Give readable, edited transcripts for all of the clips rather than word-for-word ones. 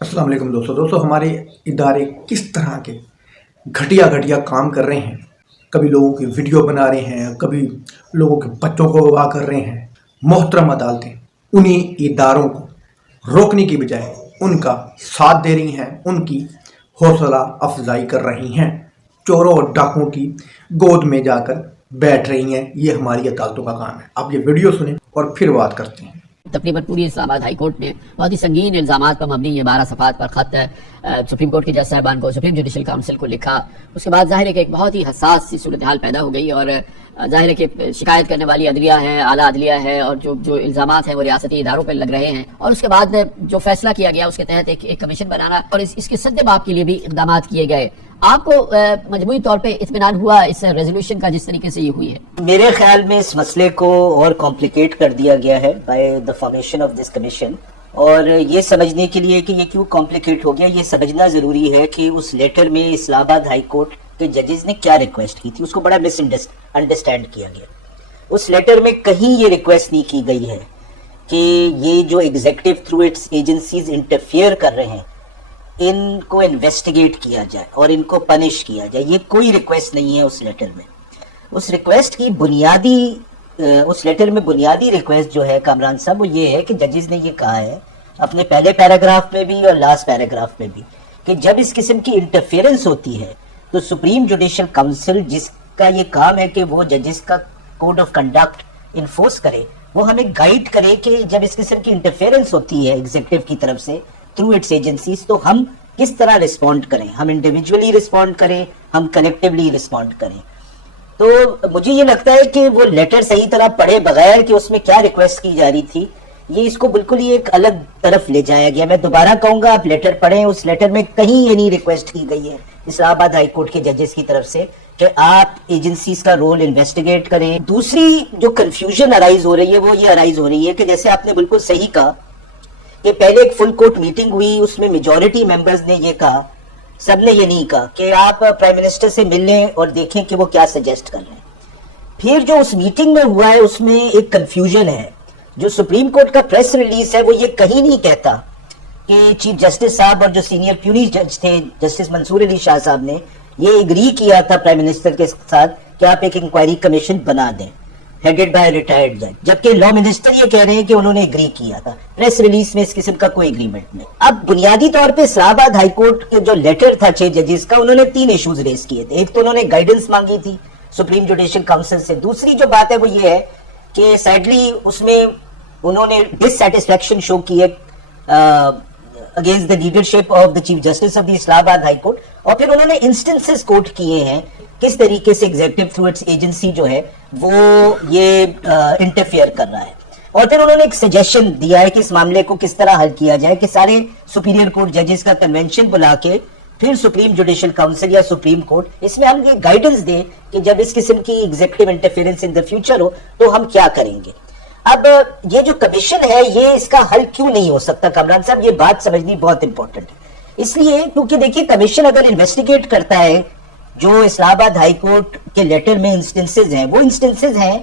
السلام علیکم دوستوں ہمارے ادارے کس طرح کے گھٹیا کام کر رہے ہیں. کبھی لوگوں کی ویڈیو بنا رہے ہیں، کبھی لوگوں کے بچوں کو اغوا کر رہے ہیں. محترم عدالتیں انہی اداروں کو روکنے کی بجائے ان کا ساتھ دے رہی ہیں، ان کی حوصلہ افزائی کر رہی ہیں، چوروں اور ڈاکوؤں کی گود میں جا کر بیٹھ رہی ہیں. یہ ہماری عدالتوں کا کام ہے. آپ یہ ویڈیو سنیں اور پھر بات کرتے ہیں. تقریباً پوری اسلام آباد ہائی کورٹ نے بہت ہی سنگین الزامات پر مبنی یہ 12 صفحات پر خط سپریم کورٹ کے جج صاحبان کو، سپریم جوڈیشل کونسل کو لکھا. اس کے بعد ظاہر ہے کہ ایک بہت ہی حساس سی صورتحال پیدا ہو گئی، اور ظاہر ہے کہ شکایت کرنے والی عدلیہ ہے، اعلیٰ عدلیہ ہے، اور جو الزامات ہیں وہ ریاستی اداروں پہ لگ رہے ہیں. اور اس کے بعد جو فیصلہ کیا گیا اس کے تحت ایک کمیشن بنانا اور اس کے سد باب کے لیے بھی اقدامات کیے گئے. آپ کو مجموعی طور پہ اطمینان ہوا اس ریزولوشن کا جس طریقے سے یہ ہوئی ہے؟ میرے خیال میں اس مسئلے کو اور کمپلیکیٹ کر دیا گیا ہے by the formation of this commission. اور یہ سمجھنے کے لیے کہ یہ کیوں کمپلیکیٹ ہو گیا، یہ سمجھنا ضروری ہے کہ اس لیٹر میں اسلام آباد ہائی کورٹ کے ججز نے کیا ریکویسٹ کی تھی. اس کو بڑا مس انڈرسٹینڈ کیا گیا. اس لیٹر میں کہیں یہ ریکویسٹ نہیں کی گئی ہے کہ یہ جو executive through its agencies interfere کر رہے ہیں ان کو انویسٹیگیٹ کیا جائے اور ان کو پنش کیا جائے. یہ کوئی ریکویسٹ نہیں ہے اس لیٹر میں. اس ریکویسٹ کی اس لیٹر میں بنیادی ریکویسٹ جو ہے کامران صاحب وہ یہ ہے کہ ججز نے یہ کہا ہے اپنے پہلے پیراگراف میں بھی اور لاسٹ پیراگراف میں بھی کہ جب اس قسم کی انٹرفیئرنس ہوتی ہے تو سپریم جوڈیشل کونسل جس کا یہ کام ہے کہ وہ ججز کا کوڈ آف کنڈکٹ انفورس کرے، وہ ہمیں گائیڈ کرے کہ جب اس قسم کی انٹرفیئرنس ہوتی ہے ایگزیکٹو کی طرف سے تھرو اٹس ایجنسیز تو ہم کس طرح رسپونڈ کریں. ہم انڈیویجولی رسپونڈ کریں، ہم کلیکٹیولی رسپونڈ کریں. تو مجھے یہ لگتا ہے کہ وہ لیٹر صحیح طرح پڑھے بغیر کہ اس میں کیا ریکویسٹ کی جا رہی تھی، یہ اس کو بالکل ہی ایک الگ طرف لے جایا گیا. میں دوبارہ کہوں گا آپ لیٹر پڑھیں. اس لیٹر میں کہیں یہ نہیں ریکویسٹ کی گئی ہے اسلام آباد ہائی کورٹ کے ججز کی طرف سے کہ آپ ایجنسیز کا رول انویسٹیگیٹ کریں. دوسری جو کنفیوژن ارائز ہو رہی ہے وہ یہ ارائز ہو رہی ہے کہ جیسے آپ نے بالکل صحیح کہا کہ پہلے ایک فل کورٹ میٹنگ ہوئی، اس میں میجورٹی ممبرز نے یہ کہا، سب نے یہ نہیں کہا کہ آپ پرائم منسٹر سے مل لیں اور دیکھیں کہ وہ کیا سجیسٹ کر رہے ہیں. پھر جو اس میٹنگ میں ہوا ہے اس میں ایک کنفیوژن ہے. جو سپریم کورٹ کا پریس ریلیز ہے وہ یہ کہیں نہیں کہتا کہ چیف جسٹس صاحب اور جو سینئر پیونی جج تھے جسٹس منصور علی شاہ صاحب نے یہ اگری کیا تھا پرائم منسٹر کے ساتھ کہ آپ ایک انکوائری کمیشن بنا دیں ہیڈڈ بائی ریٹائرڈ جج، جبکہ لا منسٹر یہ کہہ رہے ہیں کہ انہوں نے اگری کیا تھا. پریس ریلیز میں اس قسم کا کوئی اگریمنٹ نہیں. اب بنیادی طور پہ اسلام آباد ہائی کورٹ کے جو لیٹر تھا 6 ججز کا، انہوں نے 3 ایشوز ریز کیے تھے. ایک تو انہوں نے گائیڈنس مانگی تھی سپریم جوڈیشل کونسل سے. دوسری جو بات ہے وہ یہ ہے کہ سیڈلی اس میں انہوں نے ڈس سیٹسفیکشن شو کی ہے against the leadership of the chief justice of the Islamabad high court. اور پھر انہوں نے انسٹنسز کوٹ کیے ہیں کس طریقے سے ایگزیکٹو تھرو اٹس ایجنسی جو ہے وہ یہ انٹرفیئر کر رہا ہے. اور پھر انہوں نے ایک سجیشن دیا ہے کہ اس معاملے کو کس طرح حل کیا جائے کہ سارے سپیریئر کورٹ ججز کا کنونشن بلا کے پھر سپریم جوڈیشل کونسل یا سپریم کورٹ اس میں ہم یہ گائیڈنس دیں کہ جب اس قسم کی executive interference in the future ہو تو ہم کیا کریں گے. اب یہ جو کمیشن ہے یہ اس کا حل کیوں نہیں ہو سکتا کامران صاحب، یہ بات سمجھنی بہت امپورٹنٹ ہے. اس لیے کیونکہ دیکھیے کمیشن اگر انویسٹیگیٹ کرتا ہے جو اسلام آباد ہائی کورٹ کے لیٹر میں انسٹنسز ہیں، وہ انسٹنسز ہیں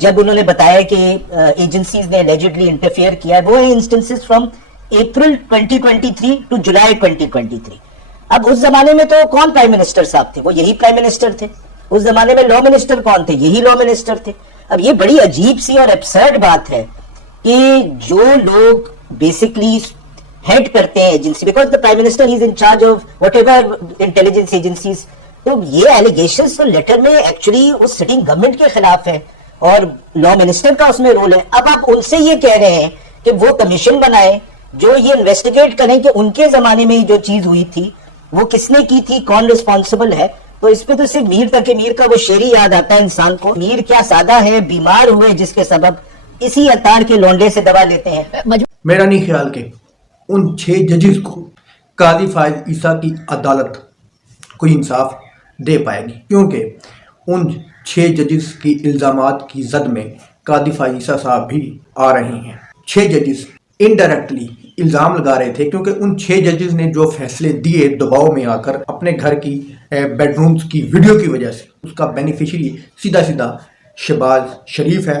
جب انہوں نے بتایا کہ ایجنسیز نے allegedly انٹرفیئر کیا ہے، وہ ہیں انسٹنسز فرام اپریل 2023 ٹو جولائی 2023. اب اس زمانے میں تو کون پرائم منسٹر صاحب تھے؟ وہ یہی پرائم منسٹر تھے. اس زمانے میں لا منسٹر کون تھے؟ یہی لا منسٹر تھے. اب یہ بڑی عجیب سی اور ایبسرڈ بات ہے کہ جو لوگ بیسکلی ہیڈ کرتے ہیں agency, because the prime minister is in charge of what ever intelligence agencies, تو یہ ایلیگیشنز تو لیٹر میں ایکچولی اس سٹنگ گورنمنٹ کے خلاف ہے اور لا منسٹر کا اس میں رول ہے. اب آپ ان سے یہ کہہ رہے ہیں کہ وہ کمیشن بنائے جو یہ انویسٹیگیٹ کریں کہ ان کے زمانے میں جو چیز ہوئی تھی وہ کس نے کی تھی، کون رسپانسبل ہے. تو اس پہ تو صرف میر تک میر کا وہ شعر ہی یاد آتا ہے انسان کو، میر کیا سادہ ہے بیمار ہوئے جس کے سبب اسی اتار کے لونڈے سے دوا لیتے ہیں. میرا نہیں خیال کہ ان 6 ججز کو قاضی فائز عیسیٰ کی عدالت کوئی انصاف دے پائے گی، کیونکہ ان 6 ججز کی الزامات کی زد میں قاضی فائز عیسیٰ صاحب بھی آ رہے ہیں. 6 ججز انڈائریکٹلی الزام لگا رہے تھے کیونکہ ان 6 ججز نے جو فیصلے دیے دباؤ میں آ کر اپنے گھر کی بیڈ رومز کی ویڈیو کی وجہ سے، اس کا بینیفیشری سیدھا شہباز شریف ہے،